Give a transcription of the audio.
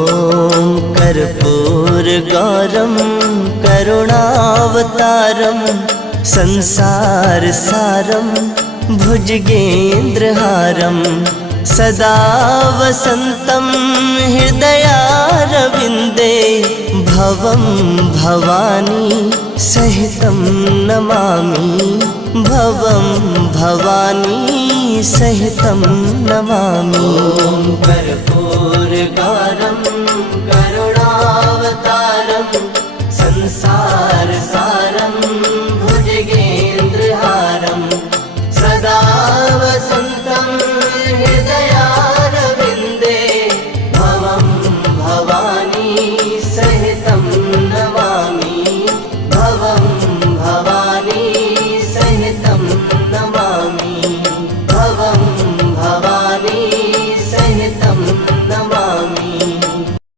ॐ कर्पूरगौरं करुणावतारं संसारसारं भुजगेन्द्रहारं सदा वसन्तं हृदयारविन्दे भवं भवानी सहितं नमामि भवं भवानी सहितं नमामि। कर्पूरगौरं करुणावतारं संसारसारं